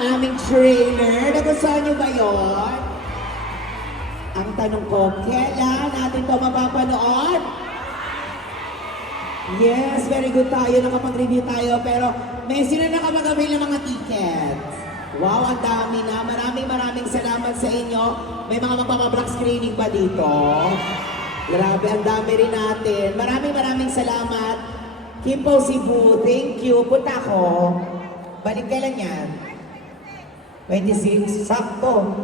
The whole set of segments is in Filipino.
aming trailer. Nagustuhan niyo ba yon? Ang tanong ko, kailan natin to mapapanood? Yes, very good tayo. Nakapag-review tayo. Pero may sino nakapag-avail ng mga tickets? Wow, ang dami na. Maraming maraming salamat sa inyo. May mga magpapablock screening ba dito? Grabe, ang dami rin natin. Maraming maraming salamat. Kimpo Cebu, thank you. Punta ako. Balik kailan yan? 26, sakto.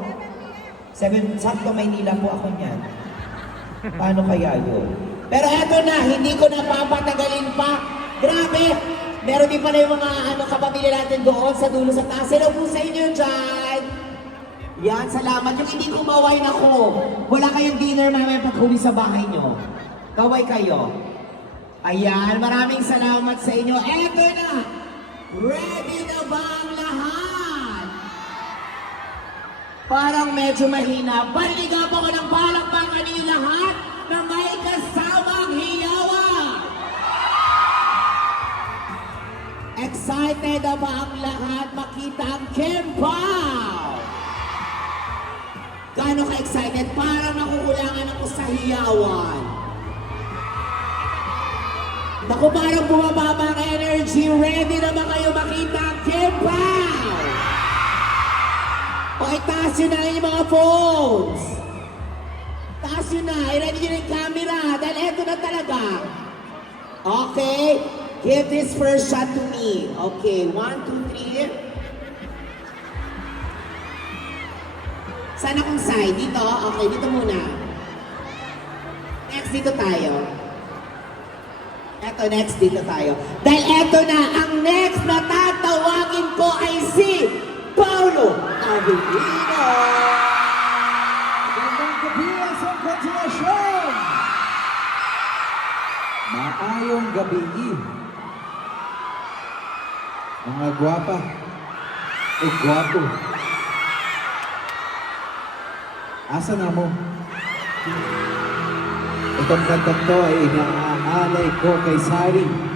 7, sakto Maynila po ako niyan. Paano kaya yun? Pero eto na, hindi ko na papatagalin pa. Grabe! Meron din pala yung mga ano, kapamilya natin doon sa dulo sa taas. Hello po sa inyo dyan! Yan, salamat. Yung hindi kumaway na ko. Wala kayong dinner mamaya pag huli sa bahay nyo. Kaway kayo. Ayan, maraming salamat sa inyo. Eto na! Ready na ba ang lahat? Parang medyo mahina. Paligaw ko ng palakpakan ninyo lahat na may kasamang hiyawa. Excited na ba ang lahat makita ang Kimpaw? Gaano ka-excited? Parang nakukulangan ako sa hiyawan. Naku, parang bumababa ang energy. Ready na ba kayo makita ang Kimpaw? O itaas yun na yung mga phones. Taas yun na. I-ready na yung camera. Dahil eto na talaga. Okay. Give this first shot to me. Okay. One, two, three. Saan akong side? Dito? Okay, dito muna. Next, dito tayo. Eto, next, dito tayo. Dahil eto na, ang next na tatawagin ko ay si Paulo Avellino. Magandang gabi sa konsulasyon! Maayong gabi. Mga gwapa o gwapo. Asa na mo? Itong kantang to ay inaalay ko kay Sari.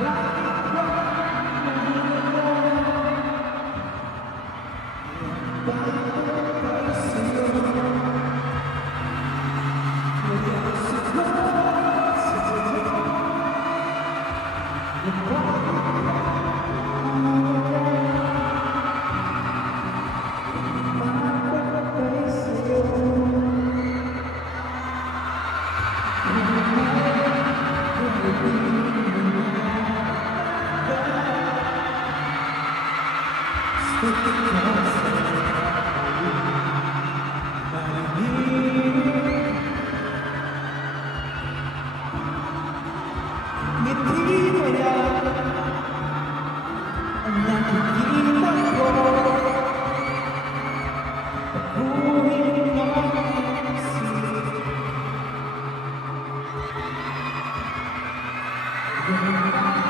Yeah. Música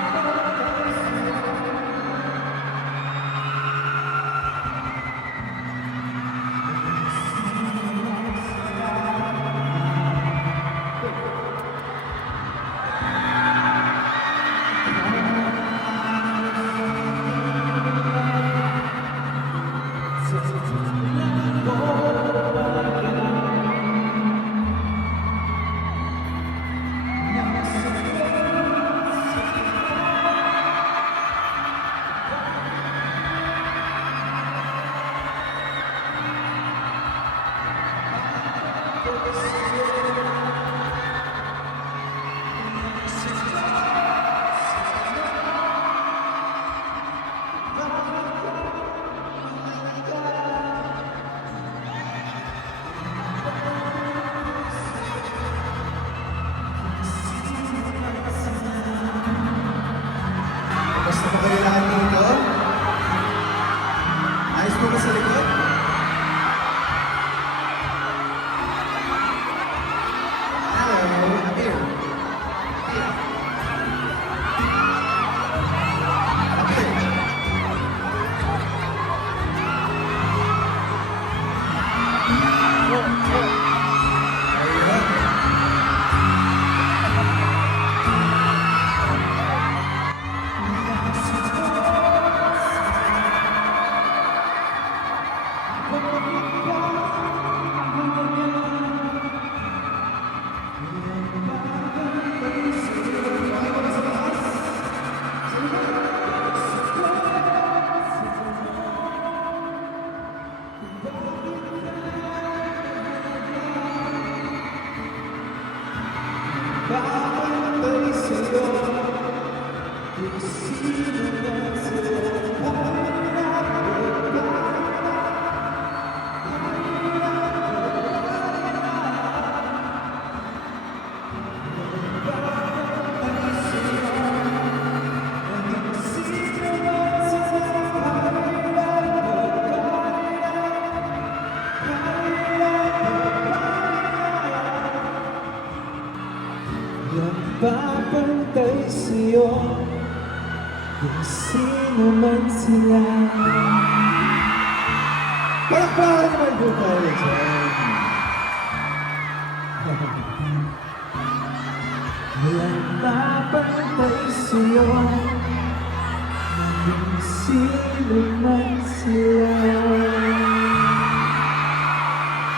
sino man sila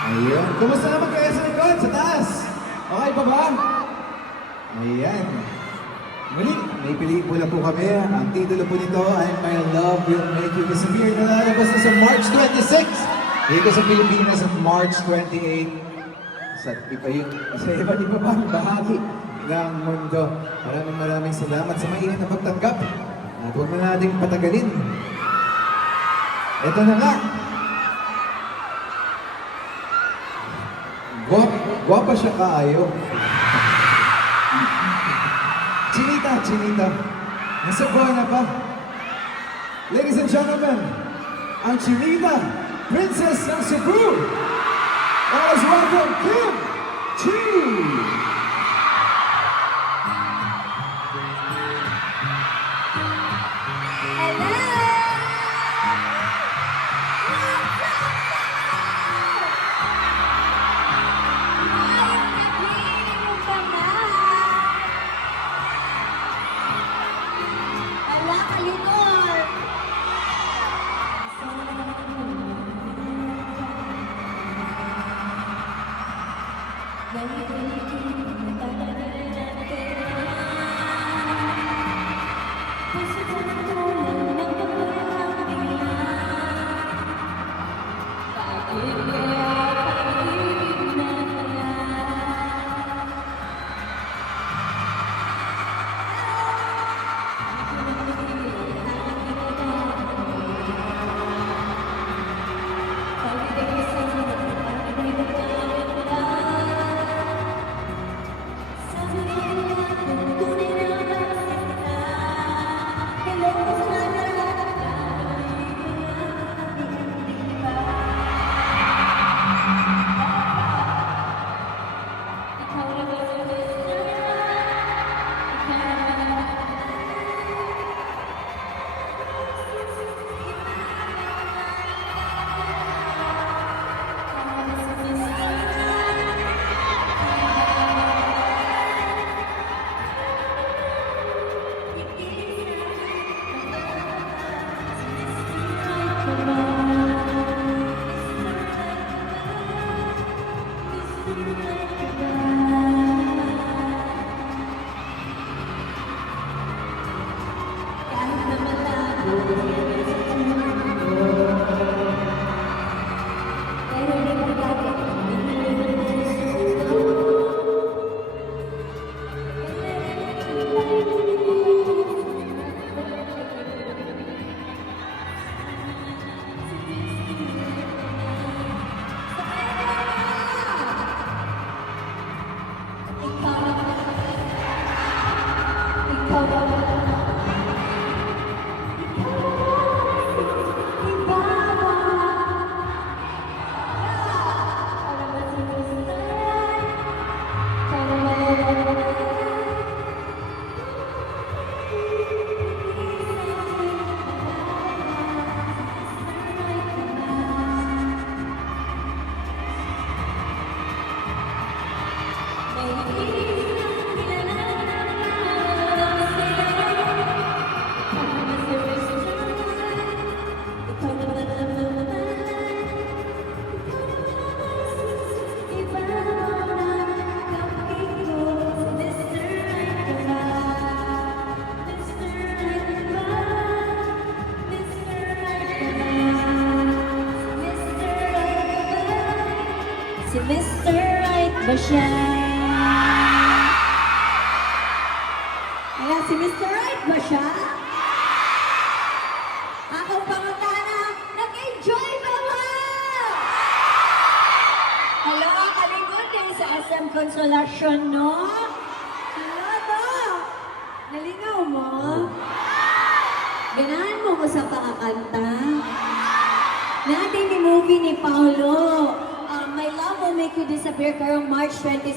Ayun. Kumusta naman kayo sa likod? Sa taas? Okay pa ba? Ayan. Muli, may pelikula po kami. Ang titulo po nito ay My Love Will Make You Disappear. Nalalabas na sa March 26. Dito sa Pilipinas sa March 28. Sa iba yung, sa iba't iba pang bahagi ng mundo. Maraming maraming salamat sa mainit na pagtanggap. At huwag na nating patagalin. Ito na nga. Guwap, guwapa siya kaayo. Chinita, Chinita. Nasa buwan na pa. Ladies and gentlemen, ang Chinita, Princess ng Cebu. Let's welcome Kim Chi.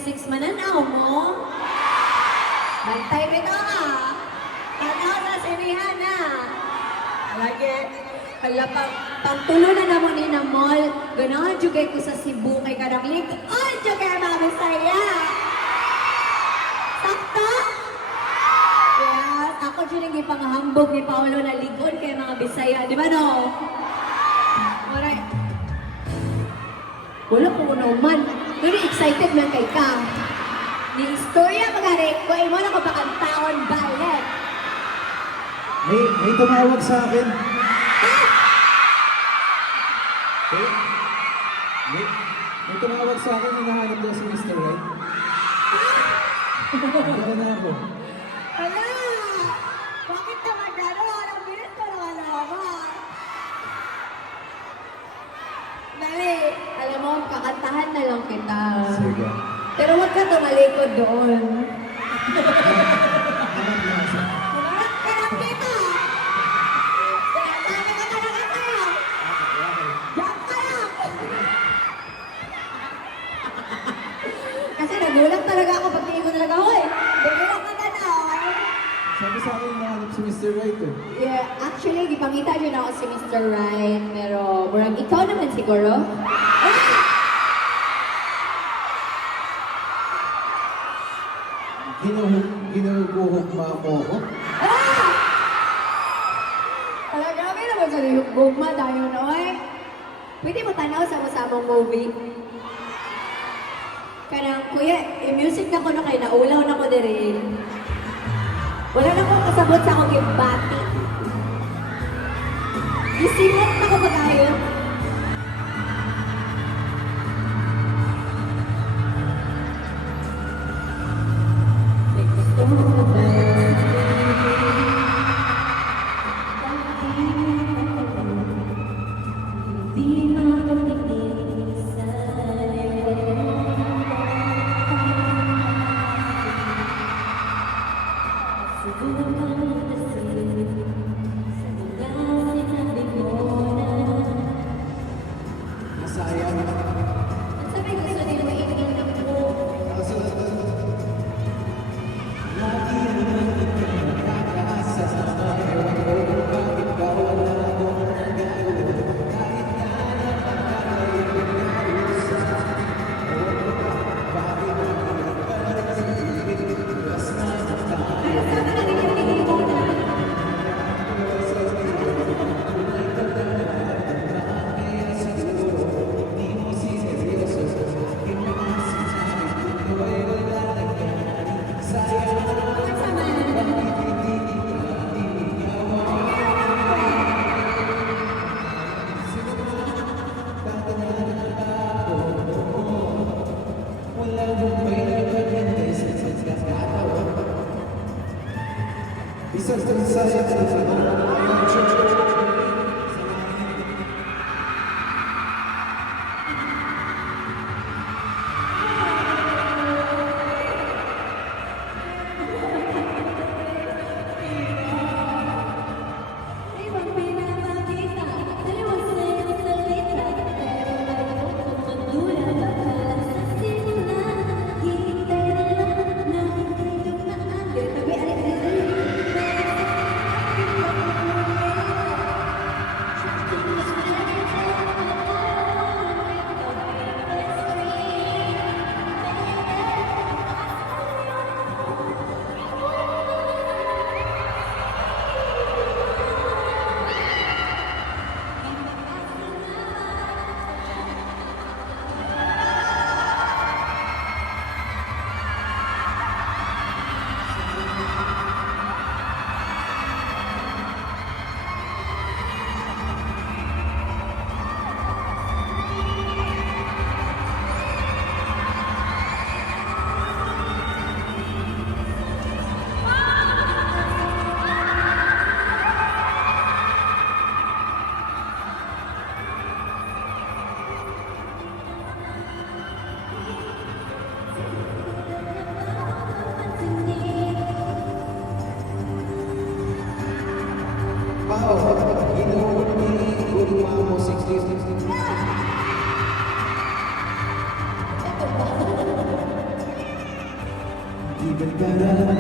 26. Mananaw mo? Bantay bito ka. Tanaw sa sinihan na. Lagi. Hala, pang, pang tulo na naman ni na mall. Ganahan jugay ko sa Cebu kay Karaglig. Ay, jugay mga Bisaya. Sakta? Yes, ako dyan ang ipangahambog ni Paolo na ligon kay mga Bisaya. Di ba no? Alright. Wala ko na Pero excited man kay ka. Ni istorya magari ko imo na ko pakantaon ballet. May, may tumawag sa akin. May, may, may tumawag sa akin, hinahanap daw si Mr. Right. Ano na ako? Ala! Bakit naman gano'n? Ang bilis ko naman naman. Alam mo, kakantahan na lang kita. Sige. Pero huwag ka tumalikod doon. Kasi nagulat talaga ako pag tingin ko talaga, hoy, nagulat ka na Sabi sa akin, hinahanap si Mr. Right eh. Yeah, actually, gipangita yun ako si Mr. Right, pero murag ikaw naman siguro. Ako. Ah! Ala, grabe naman sa yung gugma tayo na, eh. Pwede mo tanaw sa masamang movie? Kanang, kuya, i-music na ko na kayo, naulaw na ko dire. Wala na akong kasabot sa akong gimbati. Isingot na Even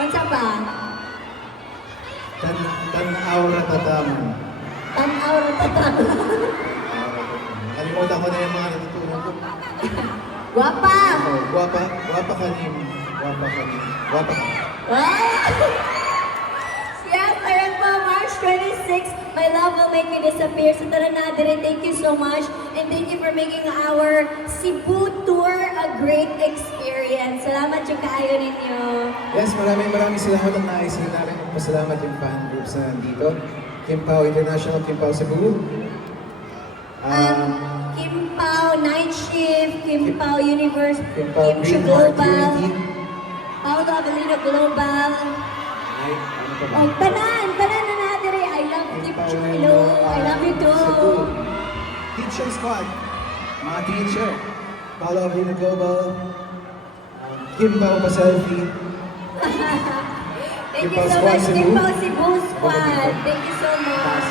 Unsa pa? Tan tanaw ratataman. Tanaw na tatang. Kalimutan ko na yung mga natutunan ko. Guwapa! Oh, guwapa, guwapa ka nim. Guwapa ka nim. Guwapa ka. Yes, ayan po, March 26, My Love Will Make You Disappear. So tara na, Dire, thank you so much. And thank you for making our Cebu tour great experience. Salamat yung kaayo ninyo. Yes, maraming maraming salamat at nais rin namin magpasalamat yung fan groups na nandito. Kim Pao International, Kim Pao Cebu. Um, Um, Kim Pao Night Shift, Kim Pao Universe, Kim Pao Kim Green Global. Paolo Avelino Global. Ay, ano pa ba? Oh, tanan, tanan na na dire. I love Kim Kim Hello, I love you Cebu. too. Teacher Squad. Mga teacher. Paolo Avino Global. Um, Kim Pao Paselfie. Thank you so much. Kim Pao Cebu Squad. Thank you so much.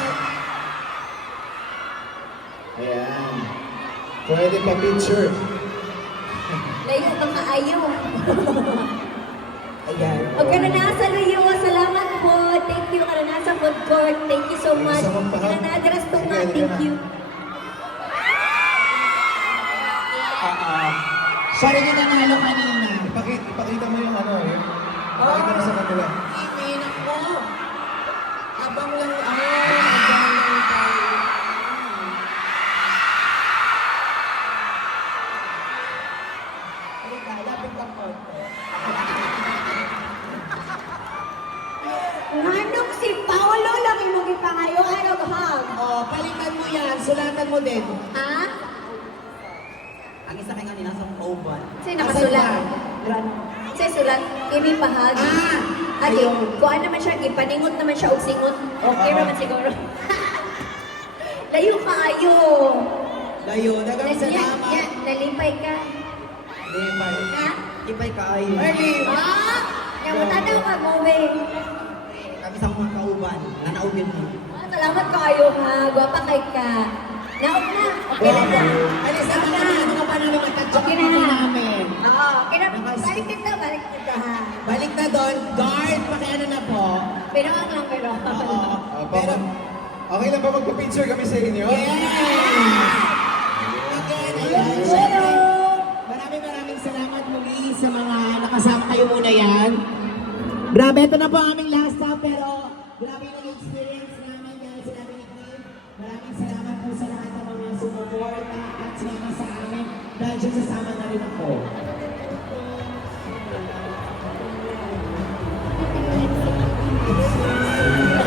Ayan. Pwede pa picture. Layo kang kaayo. Ayan. Huwag ka na nasa layo. Salamat po. Thank you. Ka na nasa food court. Thank you so much. Ka nadras to nga. Thank you. Siya rin yung nanalo kanina. Ipakita, ipakita mo yung ano, yung, ipakita mo sa kanila. Imin ako. Abang lang, ah, abang lang tayo. Halika, lapit kang konti. Nganong si Paolo lang yung mga pangayo. Ano ba? Oh, palitan mo yan, sulatan mo din. Ha? Nasa oven. Sa'yo nakasulat. Sa'yo sulat. Kimi pahag. Ah! Okay, Ayun. kuha naman siya, ipaningot naman siya og singot. Okay Ah. naman siguro. Layo ka ayo. Layo, dagang Yan, yan, salamat. nalipay ka. Lipay. Ha? Lipay ka ay. Early. Ah! Namutanaw ka, movie. Kami sa mga kauban, nanaugin mo. Ah, salamat ka ayo ha. Gwapa kay ka. Naog na. Okay na na. Alis na na. Na. Mga panalo matadyak Okay na. namin. Oo, okay na. Balik kita, balik kita ha. Balik na doon, guard, pakiano na po. Pero ang lang, pero. Oo. Ah, Pero, okay lang ba magpa-picture kami sa inyo? Again, Hello. syempre, maraming maraming salamat muli sa mga nakasama kayo muna yan. Grabe, ito na po ang aming last sasama na rin ako.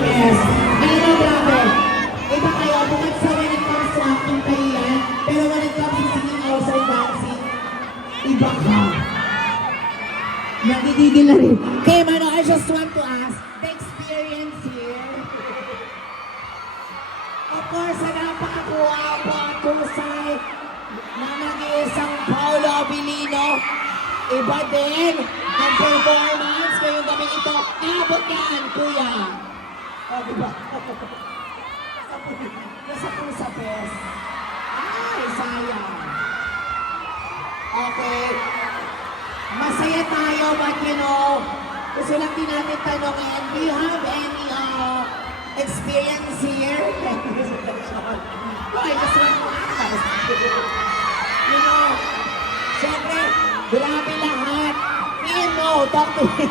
Yes. Pero grabe. Iba kayo, sa when it comes to acting pero when it comes to and dancing, iba ka. Nagigigil na rin. Okay, Mano, I just want to ask, the experience here, of course, sa napakakuwapo at kusay Abilino, iba din ang performance ngayong gabi ito. Abot yan, kuya. O, di ba? Nasa po sa best. Ay, sayang. Okay. Masaya tayo, but you know, gusto lang din natin tanongin, do you have any uh, experience here? no, I just want to you know, syempre, grabe lahat. Me no, talk to me.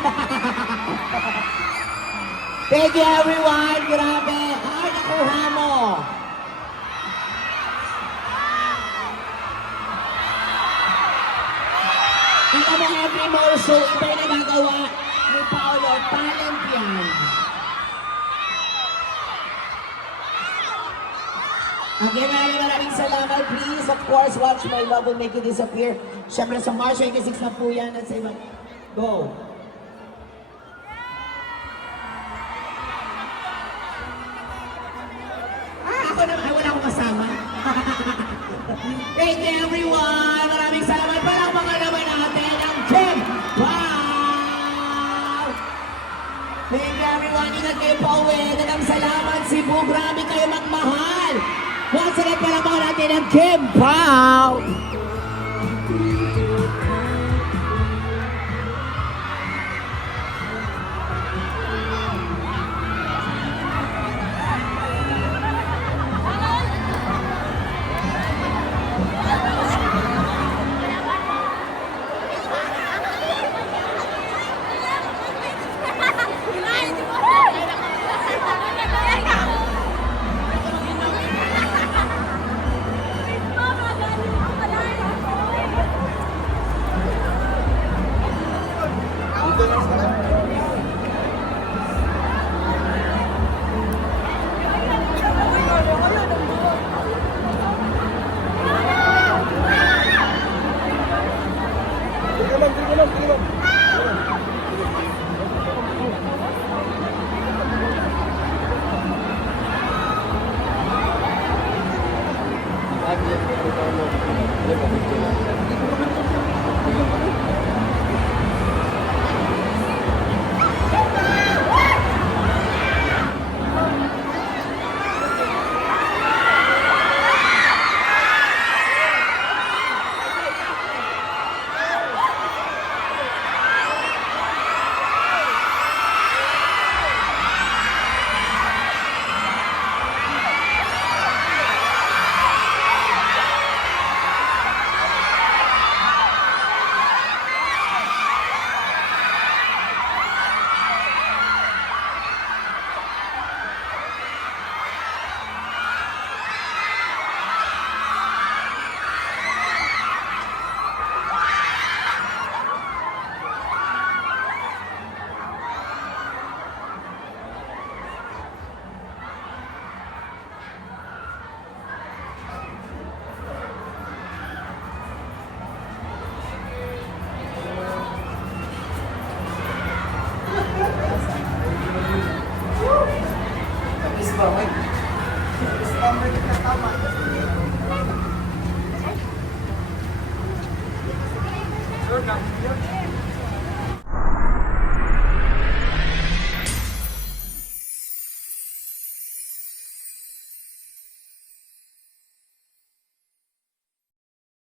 Thank you everyone, grabe. Ay, nakuha mo. Kita mo every more show, iba yung nagagawa ni Paolo. Talent yan. Again, maraming maraming salamat. Please, of course, watch My Love Will Make You Disappear. Siyempre, sa March 26 na po yan. At sa iba. Go! Ah, ako naman. Wala akong kasama. Thank you, everyone. Maraming salamat. Palakpakan naman natin ang Gem Wow! Thank you, everyone. Ingat kayo pa uwi. Dagang salamat, Cebu. Grabe kayo magmahal. Once again, palakpakan natin ang Gem Wow!